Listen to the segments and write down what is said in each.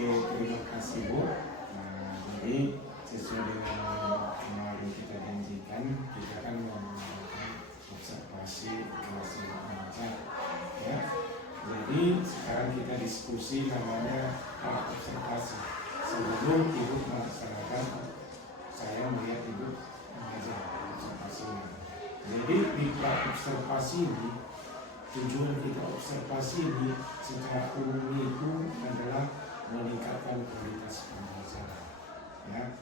Oke, terima kasih Bu. Jadi sesuai dengan kemarin kita janjikan, kita akan melakukan observasi kelas mengajar. Ya. Jadi sekarang kita diskusi namanya observasi. Sebelum Ibu melaksanakan, saya melihat Ibu mengajar observasinya. Jadi di observasi ini, tujuan kita observasi ini secara umum itu adalah meningkatkan kualitas pembelajaran, ya,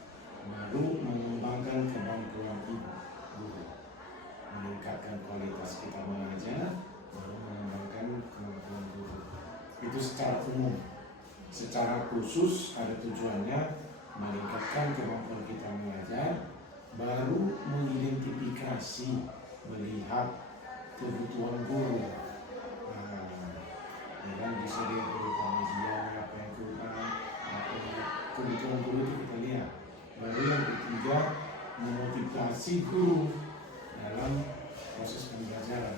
baru mengembangkan kemampuan ibu guru, meningkatkan kualitas kita mengajar, baru mengembangkan kemampuan guru. Itu secara umum. Secara khusus ada tujuannya meningkatkan kemampuan kita mengajar, baru mengidentifikasi, melihat kebutuhan guru. Yang bisa dilihat berupa media, apa yang kurang, apa kebutuhan guru itu kita lihat. Baru yang ketiga, memotivasi guru dalam proses pembelajaran.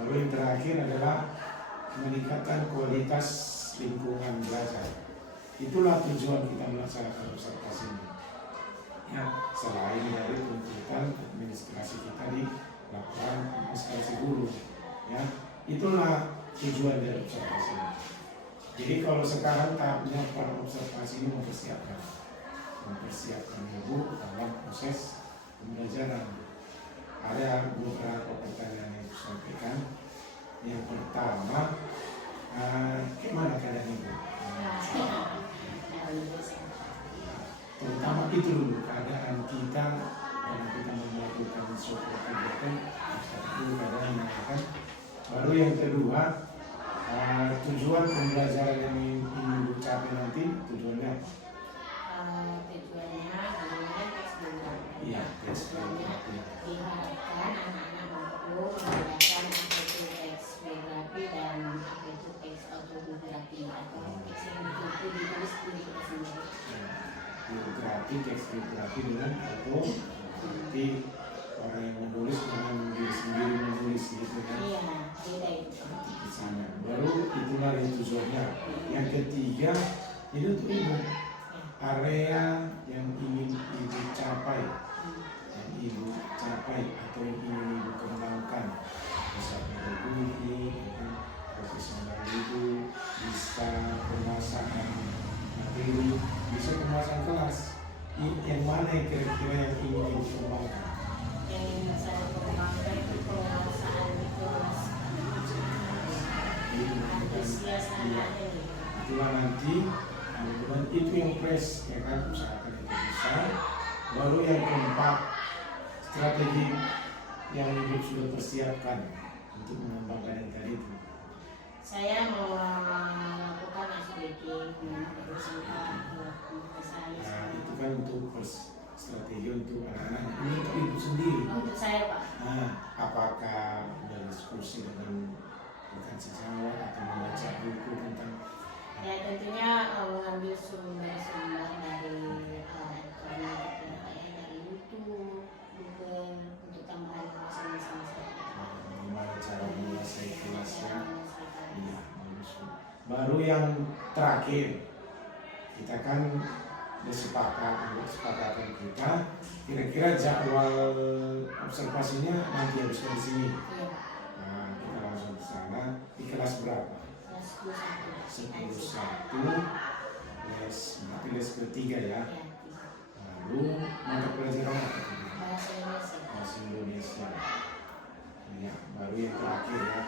Lalu yang terakhir adalah meningkatkan kualitas lingkungan belajar. Itulah tujuan kita melaksanakan observasi ini. Ya, selain dari tuntutan administrasi kita di laporan administrasi guru, ya, itulah tujuan dari observasi ini. Jadi kalau sekarang tahapnya para observasi ini mempersiapkan ibu dalam proses pembelajaran. Ada beberapa pertanyaan yang disampaikan. Yang pertama, gimana keadaan ibu? Terutama itu dulu keadaan kita dalam kita melakukan suatu kegiatan itu keadaan menyenangkan. Baru yang kedua, tujuan pembelajaran yang ingin ibu capai nanti tujuannya? Tujuannya namanya teks geografi. Iya, teks tujuannya diharapkan anak-anak mampu membedakan apa itu teks geografi dan apa itu teks autobiografi atau teks yang ditulis diri kita sendiri. Biografi, teks biografi dengan autobiografi, orang yang menulis dengan diri sendiri menulis gitu kan? Iya, beda itu. Di sana. Baru itulah yang tujuannya. Yang ketiga, itu untuk ibu. Area yang ingin ibu capai, atau yang ingin ibu kembangkan, bisa pedagogi, profesional ibu, bisa pemasangan materi, bisa pemasangan kelas. Yang mana yang kira-kira yang ingin ibu kembangkan? Yang ingin saya kembangkan itu penguasaan kelas, antusias anak-anak. Itulah nanti. Dan itu yang fresh, ya kan, usahakan itu bisa. Baru yang keempat, strategi yang ibu sudah persiapkan untuk mengembangkan yang tadi itu. Saya mau melakukan SBK terus Itu kan untuk strategi untuk anak-anak, ini untuk ibu sendiri. untuk saya Pak. Apakah berdiskusi dengan rekan sejawat atau membaca buku tentang? Ya tentunya mengambil sumber-sumber dari elektronik, dari YouTube, Google untuk tambahan wawasan saya. Gimana cara menguasai kelasnya? Iya, bagus. Baru yang terakhir, kita kan kesepakatan kita, kira-kira jadwal observasinya nanti habiskan di sini. Iya. Nah, kita langsung ke sana. Di kelas berapa? Kelas 11, berarti les ketiga ya. Lalu mata pelajaran apa? Bahasa Indonesia. Ya, baru yang terakhir ya.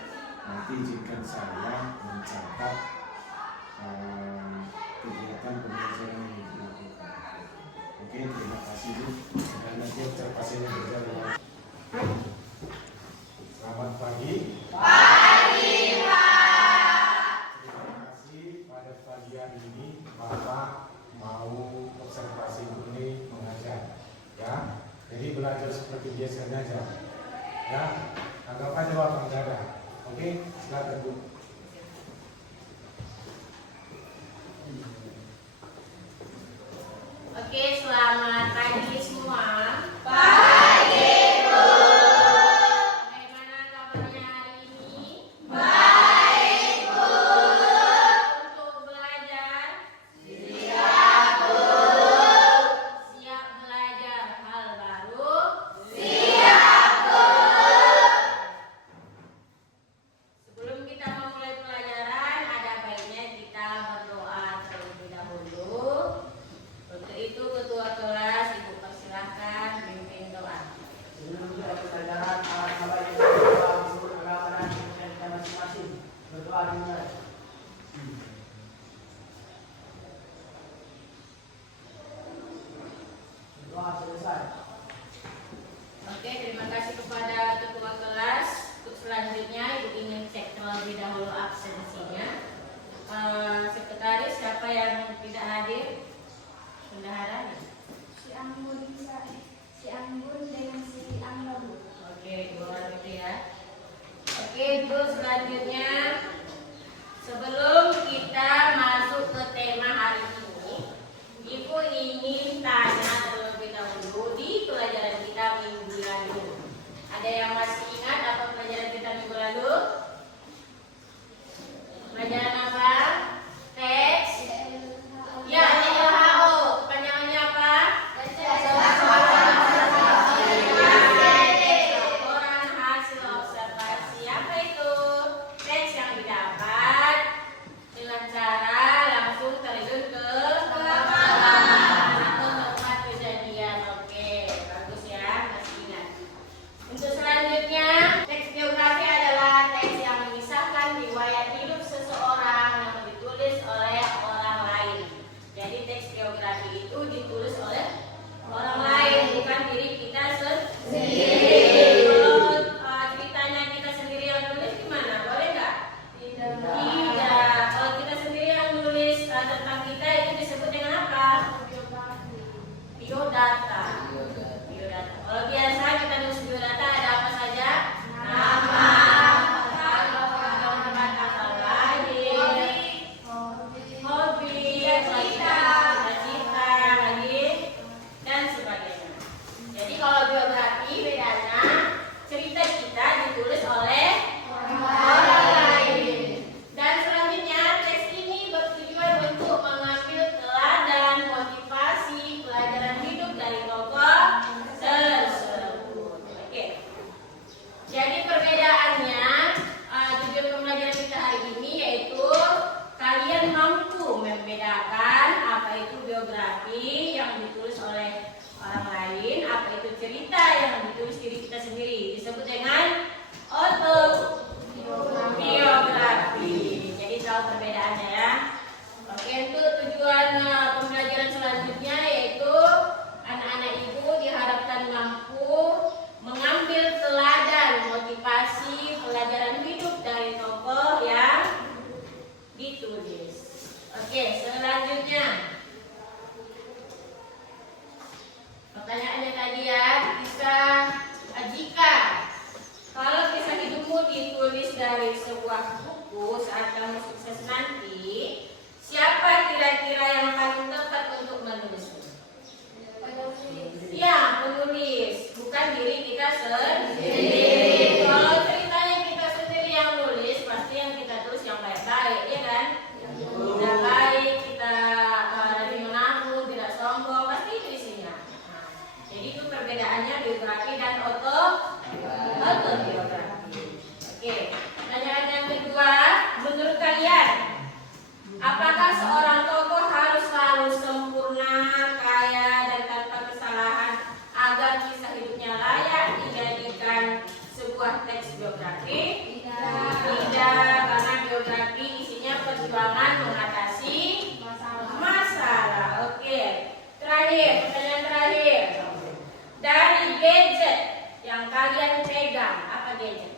Nanti izinkan saya mencatat kegiatan pembelajaran yang dilakukan. Oke, terima kasih Bu. Dan nanti observasinya berjalan. Selamat pagi. Ini Bapak mau observasi ini mengajar, ya. Jadi belajar seperti biasanya aja, ya. Anggap aja Bapak mengajar. Oke, silakan Bu. Oke, selamat pagi semua. Belajar yang tidak hadir? Bendahara nih. Si Anggun dengan si Anggun. Oke, dua orang itu ya. Oke, itu selanjutnya sebelum kita masuk ke tema hari ini, Ibu ingin tanya terlebih dahulu di pelajaran kita minggu lalu. Ada yang masih ingat apa pelajaran kita minggu lalu? Pelajaran apa? Teks. Ya, TLHO. Kepanjangannya apa? Laporan hasil observasi. Apa itu? Teks yang didapat dengan cara langsung terjun ke lapangan atau tempat kejadian. Oke, bagus ya, masih ingat. Untuk selanjutnya, teks biografi adalah teks yang mengisahkan riwayat hidup seseorang yang ditulis oleh orang lain. Jadi teks biografi itu ditulis oleh orang lain, bukan diri kita sendiri. Kalau ceritanya kita sendiri yang nulis gimana? Boleh nggak? Tidak. Kalau kita sendiri yang nulis tentang kita itu disebut dengan apa? Biodata. Biodata. Kalau biasa kita nulis biodata ada apa saja? Nama, tanggal lahir, hobi, cita-cita lagi, dan sebagainya. Jadi kalau biografi bedanya cerita kita ditulis oleh orang lain. Dan selanjutnya teks ini bertujuan untuk mengambil teladan, motivasi, pelajaran hidup dari tokoh tersebut. Oke. Jadi perbedaannya tujuan pembelajaran kita hari ini yaitu kalian mampu membedakan apa itu biografi yang ditulis oleh orang lain, apa itu cerita yang ditulis diri kita sendiri. Disebut dengan autobiografi. Jadi tahu perbedaannya ya. Oke, untuk tujuan pembelajaran selanjutnya yaitu anak-anak ibu diharapkan mampu mengambil teladan, motivasi, pelajaran hidup dari tokoh yang ditulis. Oke, selanjutnya pertanyaannya tadi ya, jika kalau kisah hidupmu ditulis dari sebuah buku saat kamu sukses nanti, siapa kira-kira yang paling tepat untuk menulisnya? Ya, penulis, bukan diri kita sendiri. Kalau ceritanya kita sendiri yang nulis, pasti yang kita tulis yang baik-baik, ya kan? Tidak baik, kita rajin menabung, tidak sombong, pasti itu isinya. Jadi itu perbedaannya biografi dan autobiografi. Oke, pertanyaan yang kedua, menurut kalian, apakah seorang tokoh harus selalu sempurna, kaya, dan tanpa kesalahan agar kisah hidupnya layak dijadikan sebuah teks biografi? Tidak, karena biografi isinya perjuangan mengatasi masalah. Oke, terakhir, pertanyaan terakhir. Dari gadget yang kalian pegang, apa gadget?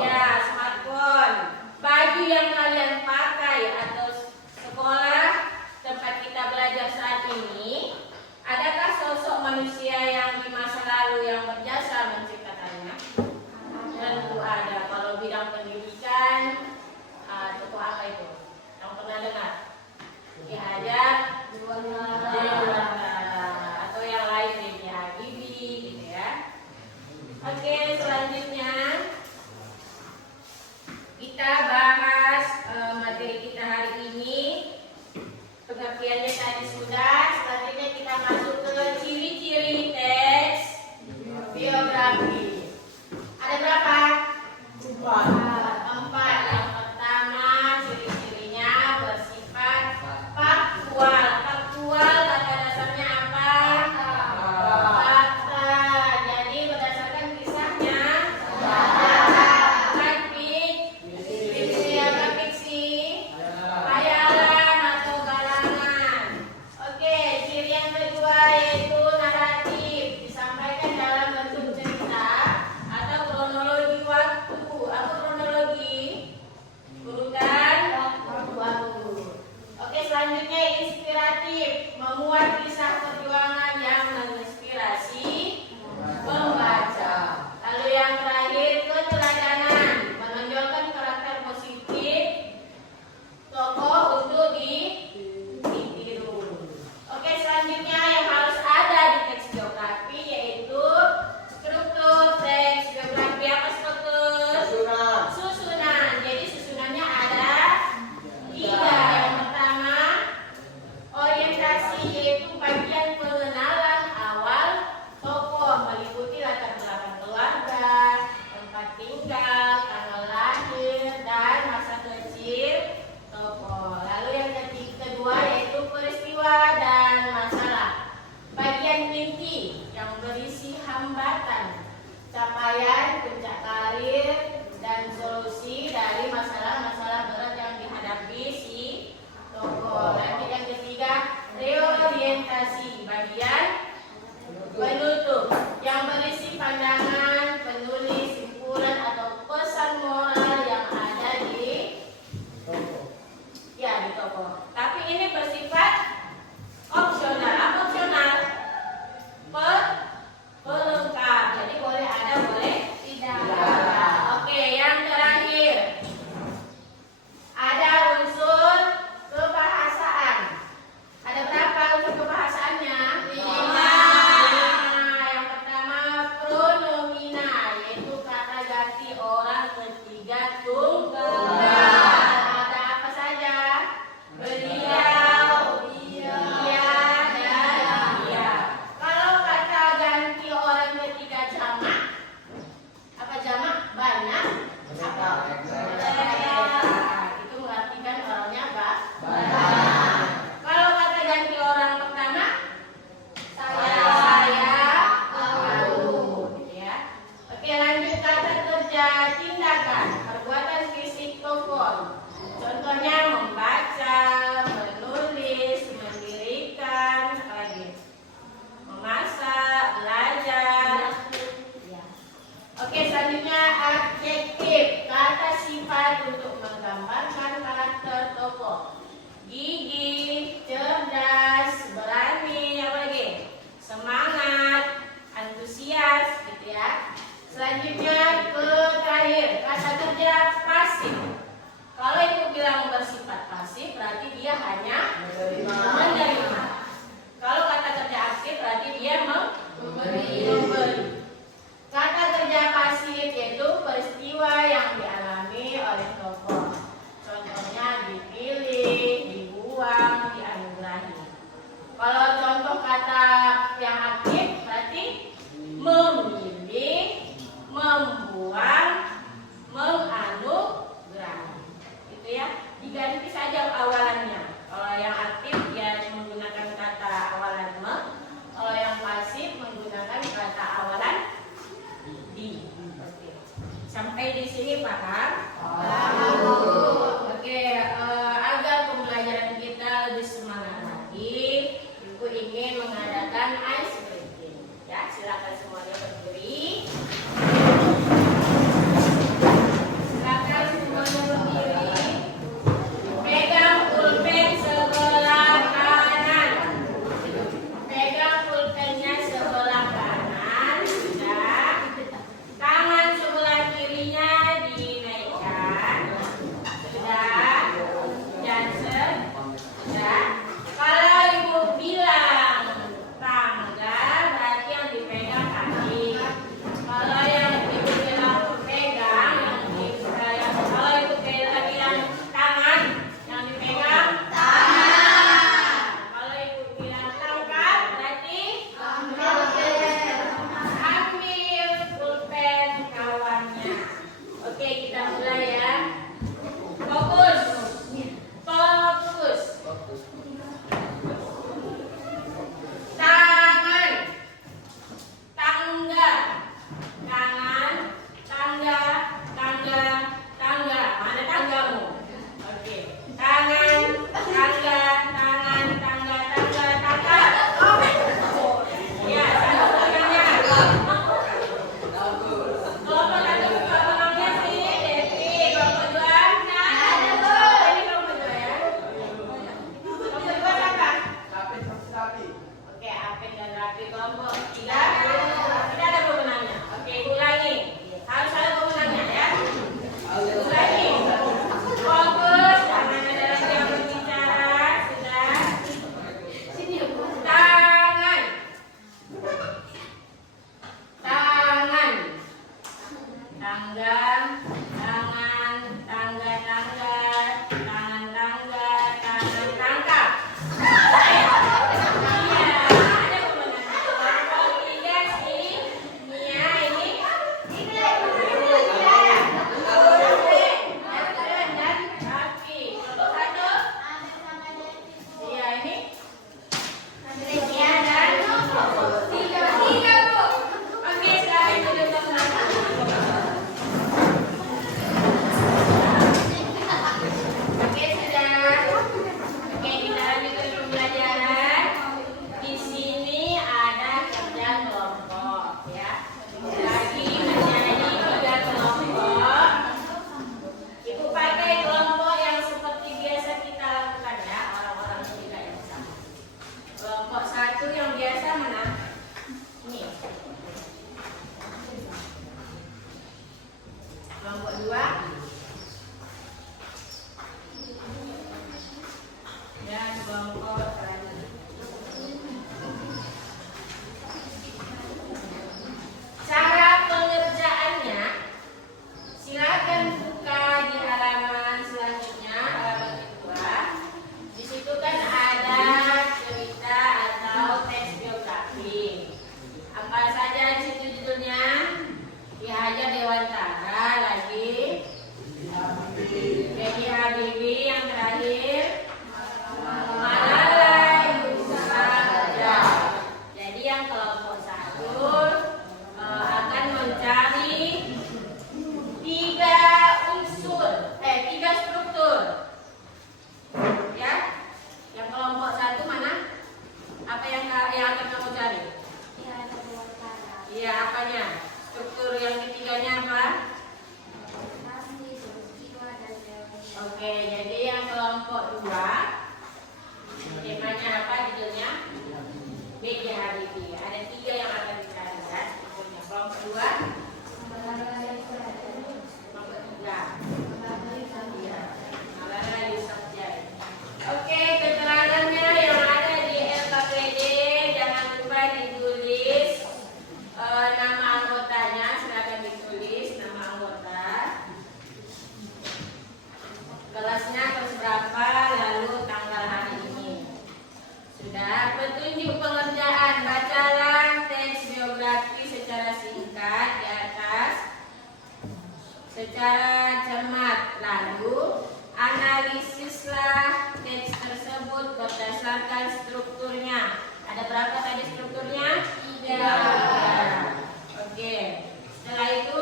Ya, smartphone. Baju yang kalian pakai atau sekolah tempat kita belajar saat ini, adakah sosok manusia yang di masa lalu yang berjasa menciptakannya? Tentu ada. Kalau bidang pendidikan, tokoh apa itu? Yang pernah dengar? Ki Hajar Dewantara atau yang lain nih, Ki Habibie gitu ya. Oke, selanjutnya kita bahas materi kita hari ini. Pengertiannya tadi sudah. Selanjutnya kita masuk ke ciri-ciri teks biografi. Ada berapa? Empat. Yang pertama, ciri-cirinya bersifat faktual. Faktual kata dasarnya apa? Fakta. Jadi berdasarkan kisahnya. Bukan fiksi. Apa fiksi? Khayalan atau galangan. tokoh untuk ditiru. Oke, selanjutnya yang harus ada di teks geografi yaitu struktur teks geografi. Apa struktur? Susunan. Jadi susunannya ada 3. Yang pertama, orientasi, yaitu bagian pengenalan awal tokoh meliputi latar belakang keluarga, tempat tinggal, tanggal lahir, dan masa kecil tokoh. Lalu yang kedua yaitu peristiwa dan masalah. Bagian inti yang berisi hambatan, capaian, puncak karir, dan solusi dari masalah-masalah berat yang dihadapi si tokoh. Lanjut yang ketiga, reorientasi, bagian penutup yang berisi pandangan penulis, simpulan atau pesan moral yang ada di tokoh. Tapi ini bersifat opsional. Apa opsional? Pelengkap. Jadi boleh ada, boleh tidak. Oke, yang terakhir ada unsur kebahasaan. Ada berapa unsur kebahasaannya? 5. Yang pertama pronomina, yaitu kata ganti orang ketiga tunggal. Ada apa saja? Beliau, dia, dan dia. Kalau kata ganti orang ketiga jamak, apa jamak? Banyak. Apa? Itu mengartikan orangnya banyak. Kalau kata ganti orang pertama, saya, kamu, gitu ya. Oke, lanjut kata kerja tindakan, perbuatan fisik tokoh. Contohnya membaca, menulis, mendirikan, apa lagi? Memasak, belajar. Oke, selanjutnya adjektif, kata sifat untuk menggambarkan karakter tokoh. Gigih, cerdas, berani, apa lagi? Semangat, antusias, gitu ya. Selanjutnya ke terakhir, kata kerja pasif. Kalau itu bilang bersifat pasif, berarti dia hanya menerima. Kalau kata kerja aktif, berarti dia memberi. Kata kerja pasif yaitu peristiwa yang dialami oleh tokoh. Contohnya dipilih, dibuang, dianugerahi. Kalau contoh kata yang aktif berarti memilih, membuang, menganugerahi. Itu ya, diganti saja awalannya. Kalau yang aktif dia menggunakan kata awalan me, kalau yang pasif menggunakan kata awalan di. Oke. Sampai di sini paham? Oke, agar pembelajaran kita lebih semangat lagi, Ibu ingin mengadakan ice breaking. Ya, silakan semuanya berdiri. Silakan semuanya berdiri. Pegang berdasarkan strukturnya. Ada berapa tadi strukturnya? 3. Oke. Setelah itu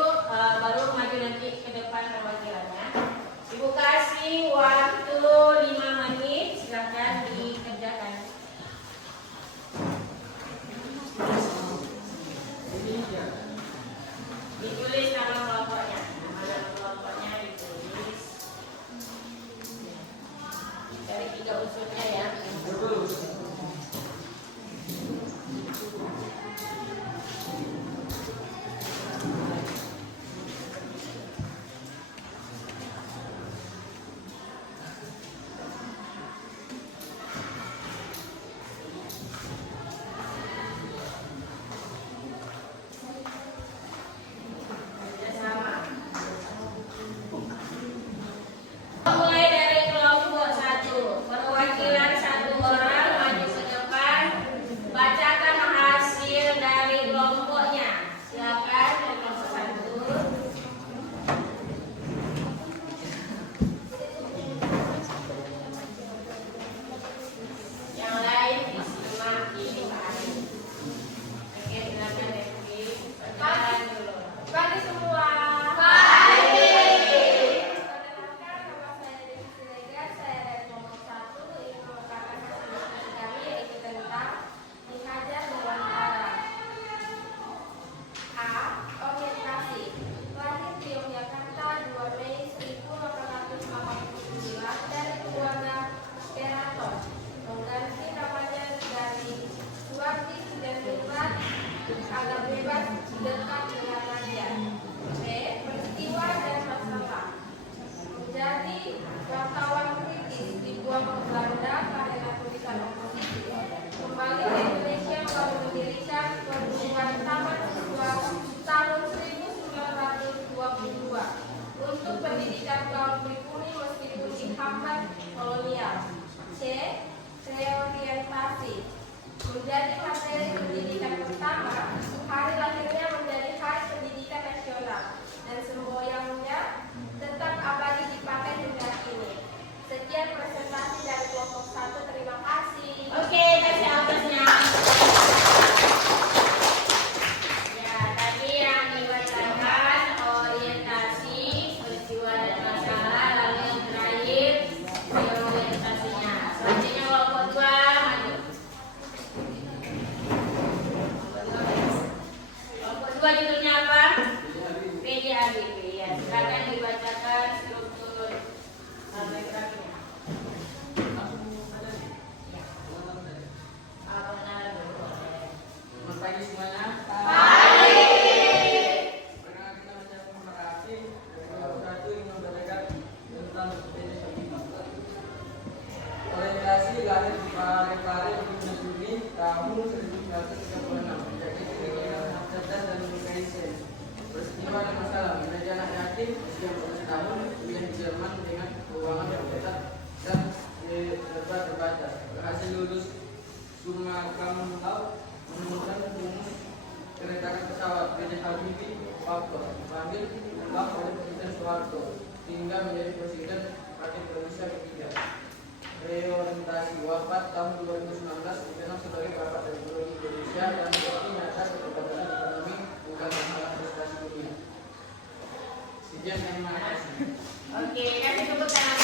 baru maju nanti ke depan perwakilannya. Ibu kasih waktu 5 menit, silakan dikerjakan. Ditulis nama kelompoknya. Nama kelompoknya ditulis. Dari 3 unsurnya ya. Mulai dari kelompok 1, perwakilan 1 orang maju ke depan, bacakan hasil dari kelompoknya. Silakan dari kelompok 1. Yang lain disimak disukai. Oke, silakan Devi. Perkenalan dulu. Pagi semua. Agak bebas dekat dengan raja. B. Peristiwa dan masalah. Menjadi wartawan kritis dibuang ke Belanda karena tulisan oposisi. Kembali ke Indonesia lalu mendirikan perguruan taman siswa tahun 1922 untuk pendidikan kaum pribumi meskipun dihambat kolonial. C. Reorientasi. Menjadi materi pendidikan pertama, hari lahirnya menjadi hari pendidikan nasional dan semboyannya tetap abadi dipakai hingga kini. Sekian presentasi dari kelompok 1, terima kasih. Oke, kasih atasnya. Ya, tadi yang dibacakan orientasi, peristiwa dan masalah, lalu yang terakhir orientasinya. Selanjutnya kelompok 2 maju. Kelompok 2 judulnya apa? PJHBP. Ya, silakan dibacakan struktur paragrafnya. Ya. Perkenalan dulu. Selamat pagi semuanya. Pagi. Perkenalkan nama saya Muhammad Rafi. Kelompok 1 ingin membacakan tentang PJHBP. Orientasi lahir di Parepare 17 Juni tahun 1936. Menjadi keinginan anak cerdas dan menyukai sains. Peristiwa dan masalah menjadi anak yatim usia 12 tahun, kuliah di Jerman dengan keuangan yang ketat dan serba terbatas. Berhasil lulus summa cum laude, menemukan rumus keretakan pesawat PJHBP faktor, dipanggil ulang oleh Presiden Soeharto hingga menjadi Presiden Republik Indonesia ketiga. Reorientasi wafat tahun 2019 dikenal sebagai Bapak Republik Indonesia dan menjadi nyata keterbatasan ekonomi bukan masalah prestasi dunia. Sekian, terima kasih. Oke, kasih tepuk tangan.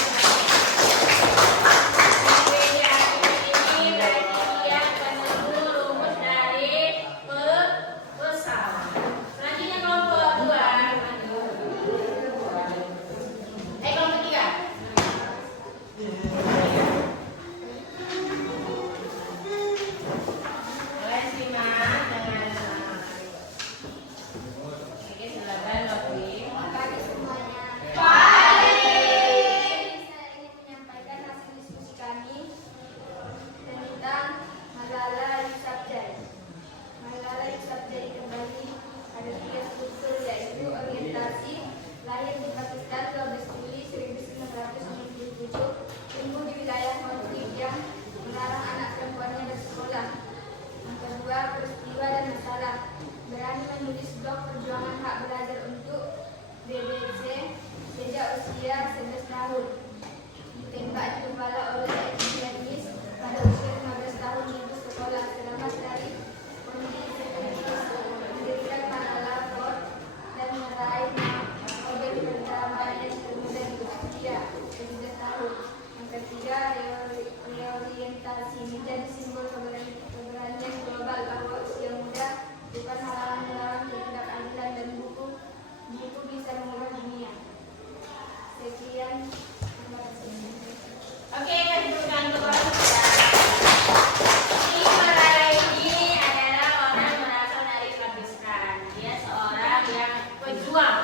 PJHBP ini berarti dia penemu rumus dari pesawat. Selanjutnya kelompok 2 maju. Kelompok 3. Mulai simak. ketiga, reorientasi menjadi simbol keberanian global bahwa usia muda bukan halangan melawan ketidakadilan dan buku bisa mengubah dunia. Sekian, terima kasih. Oke, lanjutkan kepada si Marai ini adalah orang berasal dari Pakistan. Dia seorang yang pejuang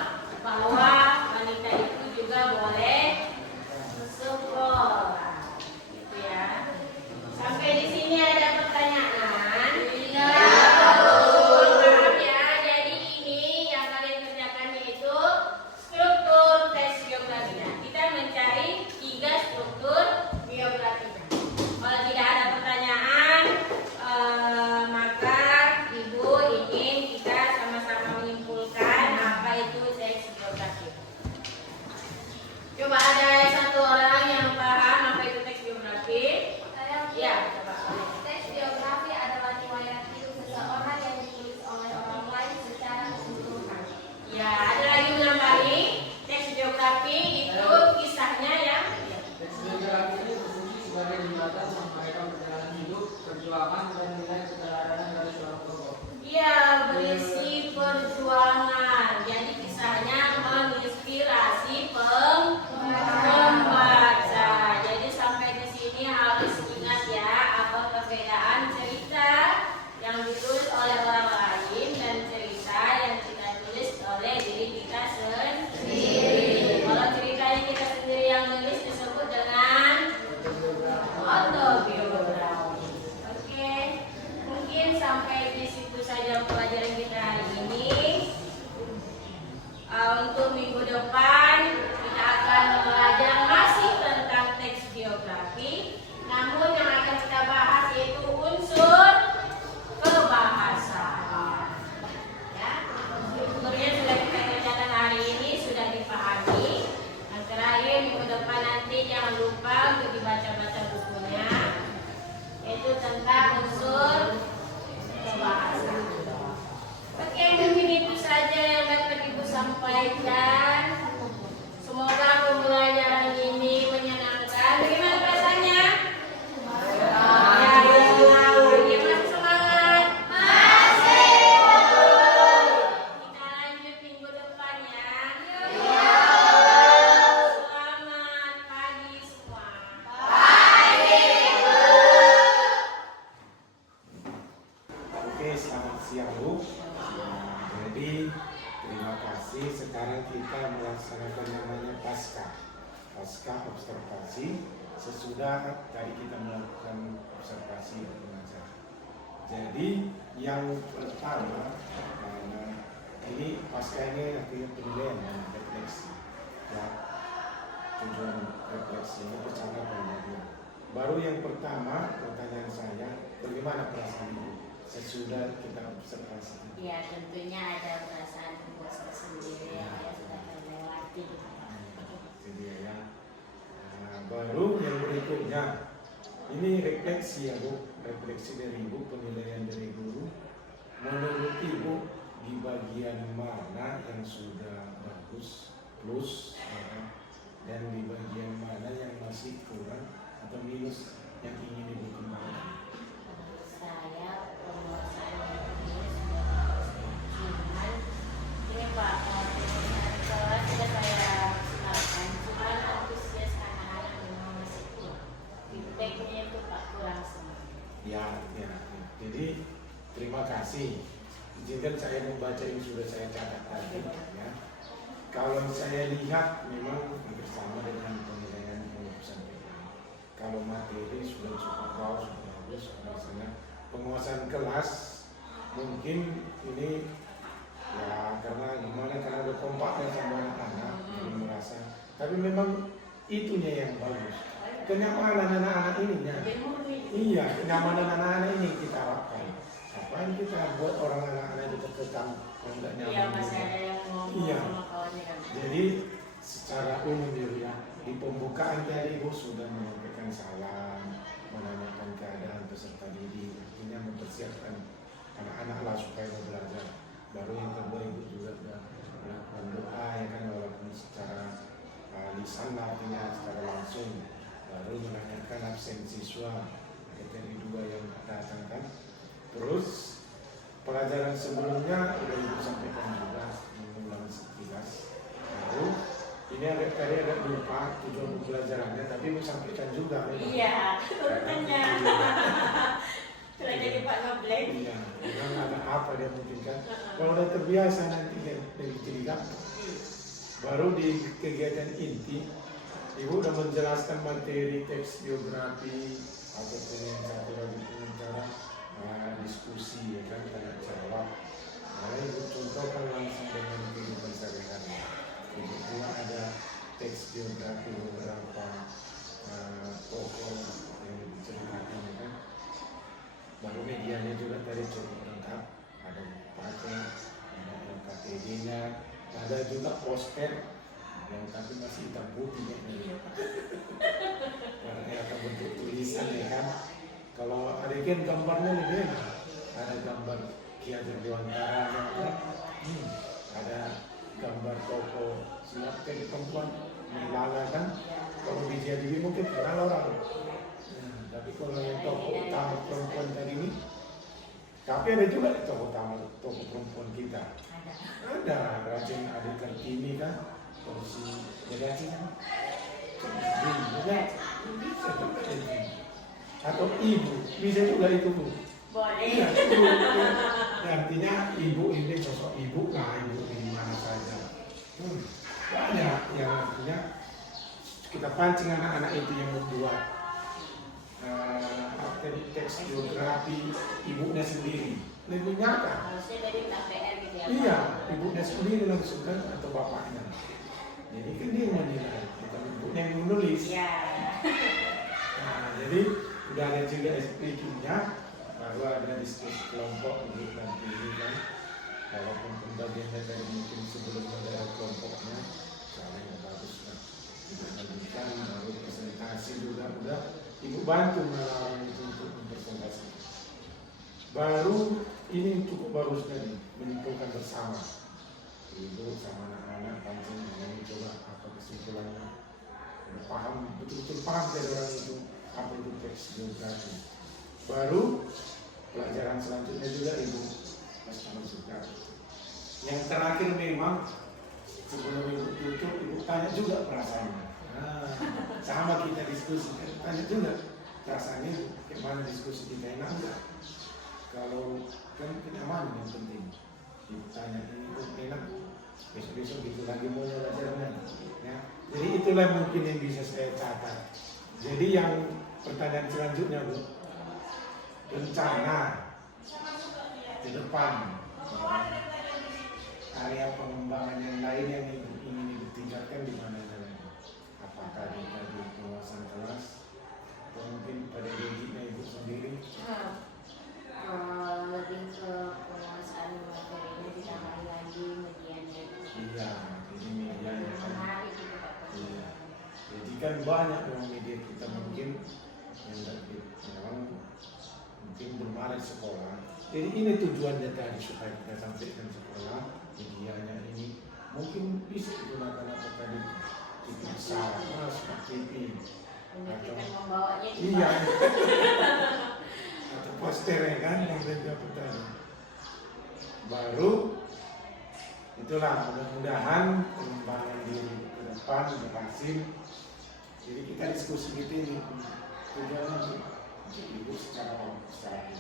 bahwa wanita itu juga boleh sekolah, gitu ya. Sampai di sini ada pertanyaan? Iya. Paham ya? Jadi ini yang kalian kerjakan yaitu struktur tes biografinya. Kita mencari 3 struktur biografinya. Kalau tidak ada pertanyaan, maka Ibu ingin kita sama-sama menyimpulkan apa itu teks biografi. Coba ada satu orang yang paham apa itu teks biografi? Ya, coba. Teks biografi adalah riwayat hidup seseorang yang ditulis oleh orang lain secara keseluruhan. Ya, ada lagi menambahi teks biografi itu kisahnya yang Teks biografi ini berfungsi sebagai jembatan menyampaikan perjalanan hidup, perjuangan, dan nilai keteladanan dari seorang tokoh. Iya, berisi perjuangan. Jadi kisahnya menginspirasi pembaca. Jadi sampai di sini harus ingat ya apa perbedaan cerita yang ditulis oleh orang lain dan cerita yang kita tulis oleh diri kita sendiri. Kalau ceritanya kita sendiri yang nulis disebut dengan autobiografi. Oke, mungkin sampai di situ saja pelajaran kita hari ini. Untuk minggu depan kita akan belajar masih tentang teks biografi. Namun yang akan kita bahas yaitu unsur kebahasaan. Ya, strukturnya sudah kita kerjakan hari ini, sudah dipahami. Yang terakhir minggu depan nanti jangan lupa untuk dibaca-baca bukunya, yaitu tentang unsur kebahasaan. Oke, mungkin itu saja yang dapat Ibu sampaikan. Semoga pembelajaran ini menyenangkan. Bagaimana perasaannya? Ya, masih semangat? Masih. Kita lanjut minggu depan ya. Selamat pagi semua. Oke, selamat siang Bu. Jadi terima kasih. Sekarang kita melaksanakan namanya pasca observasi. Sesudah tadi kita melakukan observasi dan pengajaran. Jadi yang pertama, ini pasca ini artinya penilaian dan refleksi. Ya, tujuan refleksi ini bersama penilaian. Baru yang pertama pertanyaan saya, bagaimana perasaan Ibu sesudah kita observasi? Ya, tentunya ada perasaan puas tersendiri yang sudah terlewati. Jadi ya. Baru yang berikutnya, ini refleksi ya Bu, refleksi dari Ibu, penilaian dari guru. Menurut Ibu di bagian mana yang sudah bagus plus ya, dan di bagian mana yang masih kurang atau minus yang ingin Ibu kembangkan? Saya penguasaan ini cuman ini Pak, kelas sudah saya maksimalkan, cuman antusias anak-anak memang masih kurang. Feedbacknya itu Pak kurang semua. Ya. Jadi terima kasih. Izinkan saya membaca yang sudah saya catat tadi. Ya. Kalau saya lihat memang bersama dengan penilaian yang Ibu sampaikan. Kalau materi sudah cukup bagus, sudah bagus, misalnya penguasaan kelas mungkin ini ya karena gimana, karena ada kompaknya sama anak-anak jadi merasa, tapi memang itunya yang bagus, kenyamanan anak-anak ininya. Iya, kenyamanan anak-anak ini kita harapkan. Apa yang kita buat orang anak-anak itu kekang enggak nyaman? Iya, masih ada yang ngomong Iya. sama kawannya. Jadi secara umum ya, di pembukaan tadi Ibu sudah menyampaikan salam, menanyakan keadaan peserta didik, artinya mempersiapkan anak-anak lah supaya mau belajar. Baru yang kedua Ibu juga sudah melakukan doa ya kan, walaupun secara lisan artinya secara langsung. Baru absen siswa, materi 2 yang nggak datang kan. Terus pelajaran sebelumnya udah Ibu sampaikan juga mengulang sekilas. Lalu ini agak lupa tujuan pembelajarannya, tapi Ibu sampaikan juga. Iya, urutannya. Sudah jadi Pak Ngebleng. Iya, memang ada apa dia mungkin kan. Kalau udah terbiasa nanti dari tiga, baru di kegiatan inti, Ibu udah menjelaskan materi teks biografi ataupun yang satu lagi dengan cara diskusi ya kan, tanya jawab. Nah, Ibu contohkan langsung dengan kehidupan sehari-hari. Ibu pula ada teks biografi beberapa tokoh yang diceritakan ya kan. Baru medianya juga tadi cukup lengkap, ada bukanya, ada LKTD-nya, ada juga poster yang tapi masih hitam putih ya. Karena akan bentuk tulisan ya kan. Kalau ada kan gambarnya lebih enak, ada gambar Ki Hajar Dewantara kan, ada gambar tokoh silat perempuan Melala kan. Kalau di Jadiwi mungkin kenal orang. Tapi kalau yang tokoh utama perempuan tadi ini, tapi ada juga tokoh utama tokoh perempuan kita. Ada Raden Adi Kartini kan, porsi negasi kan, bisa juga itu. Atau ibu, bisa juga itu Bu. Boleh. Iya, ibu. Ya, artinya ibu ini sosok ibu lah, ibu di mana saja. Banyak yang artinya kita pancing anak-anak itu yang membuat teks biografi ibunya sendiri lebih nyata. Harusnya dari KPR gitu ya. Iya, ibunya sendiri langsung kan atau bapaknya. Jadi kan dia yang menilai, bukan ibunya yang menulis. Iya. Nah, jadi udah ada juga speakingnya, baru ada diskusi kelompok untuk nanti ini kan. Walaupun pembagiannya dari mungkin sebelumnya dari kelompoknya, cara yang bagus kan. Kita lanjutkan, baru presentasi juga udah. Ibu bantu melarang itu untuk mempresentasikan. Baru ini cukup bagus tadi, menyimpulkan bersama. Ibu sama anak-anak pancing ini coba apa kesimpulannya. Udah paham, betul-betul paham dari orang itu apa itu teks biografi. Baru pelajaran selanjutnya juga Ibu masukkan. Yang terakhir memang sebelum Ibu tutup, Ibu tanya juga perasaannya. Nah, sama kita diskusi, tanya juga perasaannya bagaimana diskusi kita, enak enggak? Kalau kan kenyamanan yang penting, Ibu tanya ini kok enak, besok-besok gitu lagi mau belajarnya. Ya, jadi itulah mungkin yang bisa saya catat. Jadi yang pertanyaan selanjutnya Bu, rencana ke depan, area pengembangan yang lain yang ingin ditingkatkan di mana? Apakah di penguasaan kelas atau mungkin pada dirinya Ibu sendiri? Lebih ke penguasaan materinya ditambahin lagi medianya. Iya, ini medianya kan. Menarik gitu Pak. Iya. Jadi kan banyak orang media kita mungkin yang memang mungkin belum ada sekolah. Jadi ini tujuannya tadi supaya kita sampaikan sekolah medianya ini mungkin bisa digunakan apa tadi. TV besar, smart TV, atau membawanya iya, atau poster ya kan yang saya dapat tadi. Baru itulah mudah-mudahan pengembangan diri ke depan berhasil. Jadi kita diskusi ini tujuannya untuk Ibu secara khusus, secara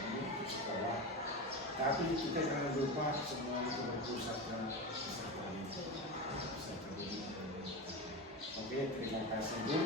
ini untuk sekolah. Tapi kita jangan lupa semua itu berpusat pada peserta didik. Oke, terima kasih Bu.